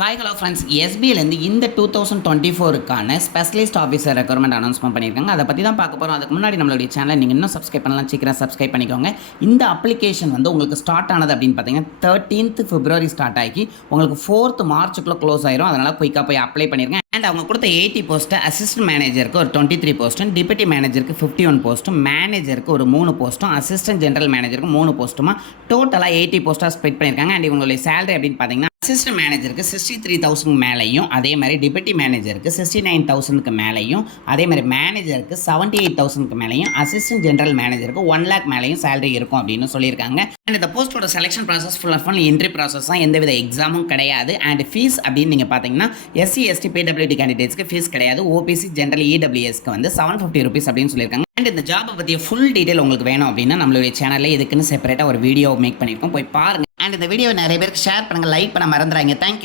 Hi hello friends, எஸ்பிஐலேருந்து இந்த 2024க்கான specialist officer recruitment announcement பண்ணியிருக்காங்க. அதை பற்றி தான் பார்க்க போகிறோம். அதுக்கு முன்னாடி நம்மளுடைய சேனலை நீங்கள் இன்னும் சப்ஸ்கிரைப் பண்ணலாம், சீக்கிரம் சப்ஸ்கிரைப் பண்ணிக்கோங்க. இந்த அப்ளிகேஷன் உங்களுக்கு ஸ்டார்ட் ஆனது அப்படின்னு பார்த்தீங்கன்னா 13th February ஸ்டார்ட் ஆகி உங்களுக்கு 4th Marchக்குள்ளே க்ளோஸ் ஆயிரும். அதனால் குயிக்காக போய் அப்ளை பண்ணியிருக்கேன். அண்ட் அவங்க கொடுத்த 80 போஸ்ட்டு, அசிஸ்டன்ட் மேனேஜருக்கு ஒரு 23 போஸ்ட்டும், டிப்யூட்டி மேனேஜருக்கு 51 போஸ்ட்டும், மேனேஜருக்கு ஒரு 3 போஸ்ட்டும், அசிஸ்டன்ட் ஜென்ரல் மேனேஜருக்கு 3 போஸ்ட்டுமா டோட்டலாக 80 போஸ்ட்டாக ஸ்ப்ளிட் பண்ணியிருக்காங்க. அண்ட் இவங்களுடைய சேலரி அப்படின்னு பார்த்தீங்கன்னா அசிஸ்டன்ட் மேனேஜருக்கு 63,000 மேலேயும், அதே மாதிரி டிப்யூட்டி மேனேஜருக்கு 69,000க்கு மேலேயும், அதே மாதிரி மேனேஜருக்கு 78,000க்கு மேலேயும், அசிஸ்டன்ட் ஜென்ரல் மேனேஜருக்கு 1 lakh மேலேயும் சேலரி இருக்கும் அப்படின்னு சொல்லியிருக்காங்க. அண்ட் இந்த போஸ்ட்டோட selection process full entry process தான், எந்தவித எக்ஸாமும் கிடையாது. அண்ட் ஃபீஸ் அப்படின்னு நீங்கள் பார்த்தீங்கன்னா SC ST PWD கேண்டிடேட்ஸ்க்கு ஃபீஸ் கிடையாது. OPC ஜென்ரல் EWSக்கு 750 rupees அப்படின்னு சொல்லியிருக்காங்க. அண்ட் இந்த ஜாபை பற்றிய ஃபுல் டீட்டெயில் உங்களுக்கு வேணும் அப்படின்னா நம்மளுடைய சேனலில் இதுக்குன்னு செப்பரேட்டாக ஒரு வீடியோ மேக் பண்ணியிருக்கோம், போய் பாருங்கள். அண்ட் இந்த வீடியோவை நிறைய பேருக்கு ஷேர் பண்ணுங்கள், லைக் பண்ண மறந்துடாங்க. தேங்க்யூ.